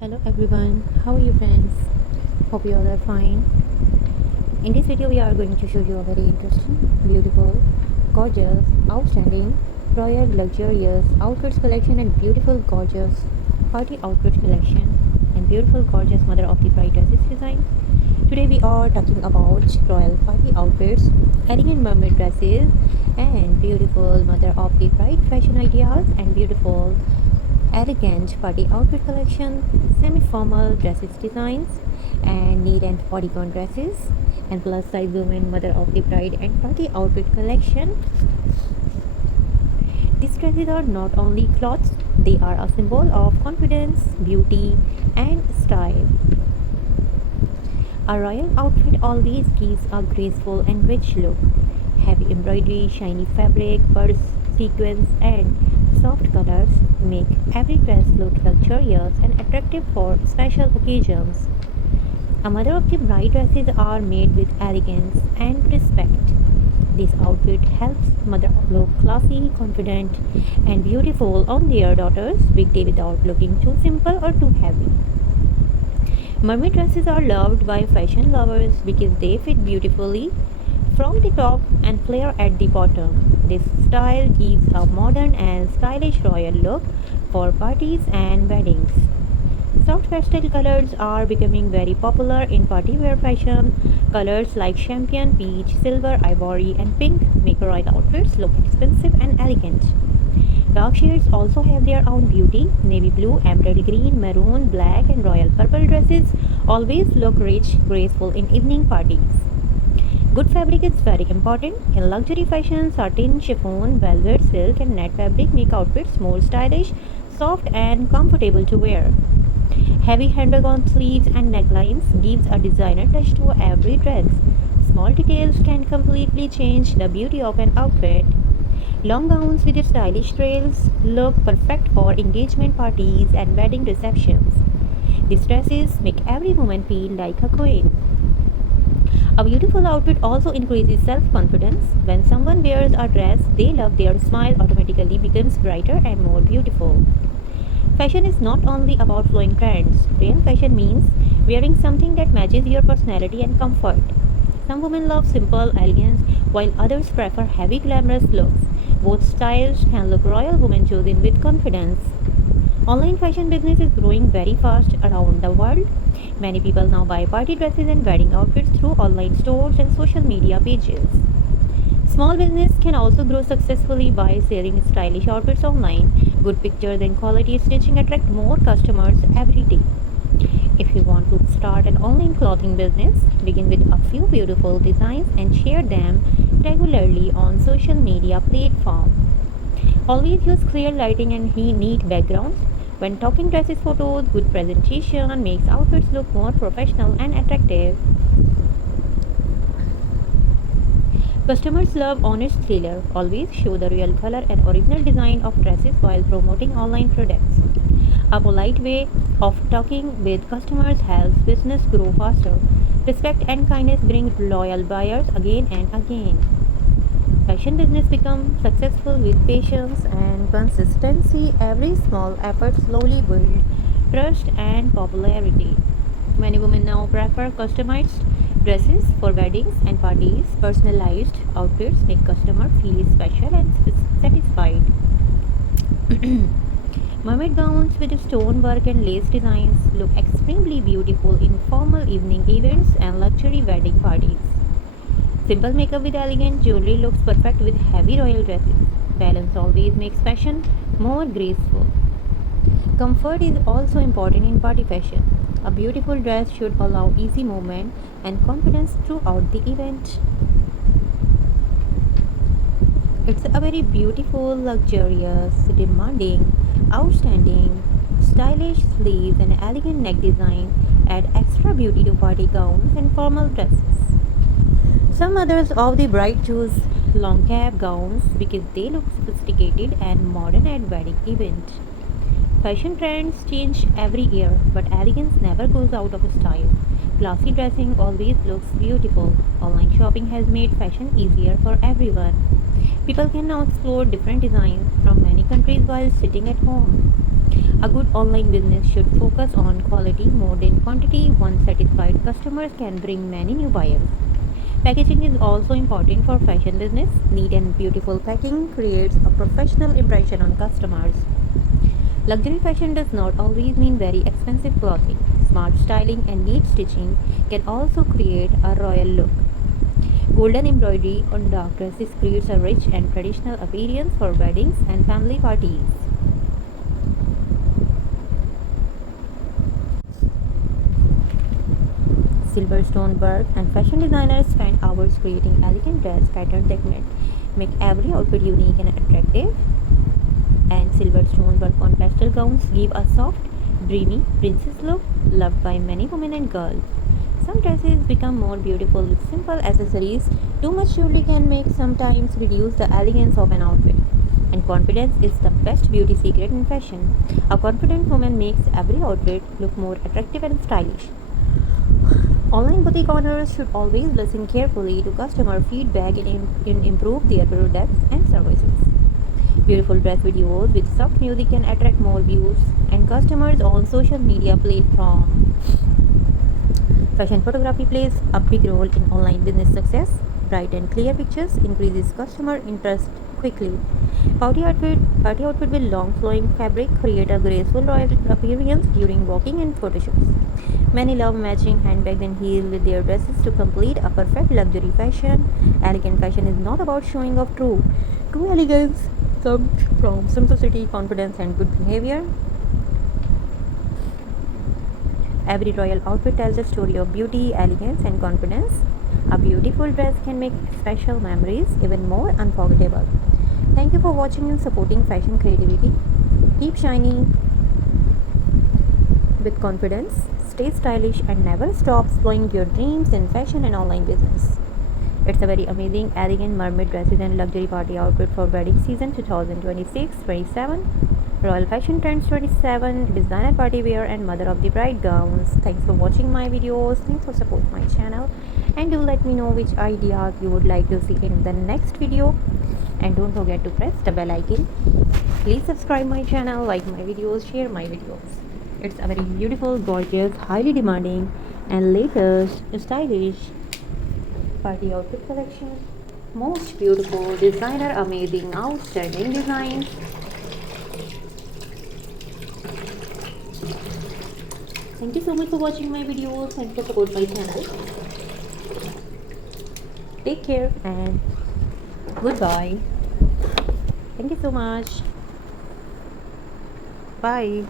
Hello everyone, how are you friends? Hope you all are fine. In this video, we are going to show you a very interesting, beautiful, gorgeous, outstanding, royal, luxurious outfits collection and beautiful, gorgeous party outfit collection and beautiful, gorgeous mother of the bride dresses design. Today, we are talking about royal party outfits, elegant mermaid dresses, and beautiful mother of the bride fashion ideas and beautiful elegant party outfit collection, semi-formal dresses designs, and neat and bodycon dresses, and plus size women mother of the bride and party outfit collection. These dresses are not only clothes, they are a symbol of confidence, beauty, and style. A royal outfit always gives a graceful and rich look. Heavy embroidery, shiny fabric, pearls, sequins, and soft colors make every dress look luxurious and attractive for special occasions. A mother of the bride dresses are made with elegance and respect. This outfit helps mother look classy, confident, and beautiful on their daughter's big day without looking too simple or too heavy. Mermaid dresses are loved by fashion lovers because they fit beautifully from the top and flare at the bottom. This style gives a modern and stylish royal look for parties and weddings. Soft pastel colors are becoming very popular in party wear fashion. Colors like champagne, peach, silver, ivory, and pink make royal outfits look expensive and elegant. Dark shades also have their own beauty. Navy blue, emerald green, maroon, black, and royal purple dresses always look rich, graceful in evening parties. Good fabric is very important. In luxury fashion, satin, chiffon, velvet, silk, and net fabric make outfits more stylish, soft, and comfortable to wear. Heavy handle-on sleeves and necklines gives a designer touch to every dress. Small details can completely change the beauty of an outfit. Long gowns with stylish trails look perfect for engagement parties and wedding receptions. These dresses make every woman feel like a queen. A beautiful outfit also increases self-confidence. When someone wears a dress they love, their smile automatically becomes brighter and more beautiful. Fashion is not only about flowing trends. Real fashion means wearing something that matches your personality and comfort. Some women love simple elegance while others prefer heavy glamorous looks. Both styles can look royal women chosen with confidence. Online fashion business is growing very fast around the world. Many people now buy party dresses and wedding outfits through online stores and social media pages. Small business can also grow successfully by selling stylish outfits online. Good pictures and quality stitching attract more customers every day. If you want to start an online clothing business, begin with a few beautiful designs and share them regularly on social media platforms. Always use clear lighting and neat backgrounds. When talking dresses photos, good presentation makes outfits look more professional and attractive. Customers love honest seller. Always show the real color and original design of dresses while promoting online products. A polite way of talking with customers helps business grow faster. Respect and kindness bring loyal buyers again and again. Fashion business becomes successful with patience and consistency. Every small effort slowly builds trust and popularity. Many women now prefer customized dresses for weddings and parties. Personalized outfits make customers feel special and satisfied. Mermaid gowns with stonework and lace designs look extremely beautiful in formal evening events and luxury wedding parties. Simple makeup with elegant jewelry looks perfect with heavy royal dresses. Balance always makes fashion more graceful. Comfort is also important in party fashion. A beautiful dress should allow easy movement and confidence throughout the event. It's a very beautiful, luxurious, demanding, outstanding, stylish sleeves and elegant neck design add extra beauty to party gowns and formal dresses. Some others of the bride choose long cap gowns because they look sophisticated and modern at wedding events. Fashion trends change every year, but elegance never goes out of style. Classy dressing always looks beautiful. Online shopping has made fashion easier for everyone. People can now explore different designs from many countries while sitting at home. A good online business should focus on quality more than quantity. Once satisfied customers can bring many new buyers. Packaging is also important for fashion business. Neat and beautiful packing creates a professional impression on customers. Luxury fashion does not always mean very expensive clothing. Smart styling and neat stitching can also create a royal look. Golden embroidery on dark dresses creates a rich and traditional appearance for weddings and family parties. Silverstone work and fashion designers spend hours creating elegant dress patterns that make every outfit unique and attractive. And Silverstone work on pastel gowns give a soft, dreamy princess look loved by many women and girls. Some dresses become more beautiful with simple accessories. Too much jewelry can make sometimes reduce the elegance of an outfit. And confidence is the best beauty secret in fashion. A confident woman makes every outfit look more attractive and stylish. Online boutique owners should always listen carefully to customer feedback and improve their products and services. Beautiful dress videos with soft music can attract more views and customers on social media platforms. Fashion photography plays a big role in online business success. Bright and clear pictures increases customer interest quickly. Party outfit with long flowing fabric create a graceful royal appearance during walking and photo shoots. Many love matching handbags and heels with their dresses to complete a perfect luxury fashion. Elegant fashion is not about showing off true elegance comes from simplicity, confidence, and good behavior. Every royal outfit tells a story of beauty, elegance, and confidence. A beautiful dress can make special memories even more unforgettable. Thank you for watching and supporting fashion creativity. Keep shining with confidence, stay stylish, and never stop following your dreams in fashion and online business. It's a very amazing, elegant mermaid dresses and luxury party outfit for wedding season 2026-27. Royal Fashion Trends 27, designer party wear and mother of the bride gowns. Thanks for watching my videos. Thanks for supporting my channel. And do let me know which ideas you would like to see in the next video. And don't forget to press the bell icon. Please subscribe my channel, like my videos, share my videos. It's a very beautiful, gorgeous, highly demanding and latest, stylish party outfit collection. Most beautiful, designer, amazing, outstanding designs. Thank you so much for watching my videos. Thanks for support my channel. Take care and goodbye. Thank you so much. Bye.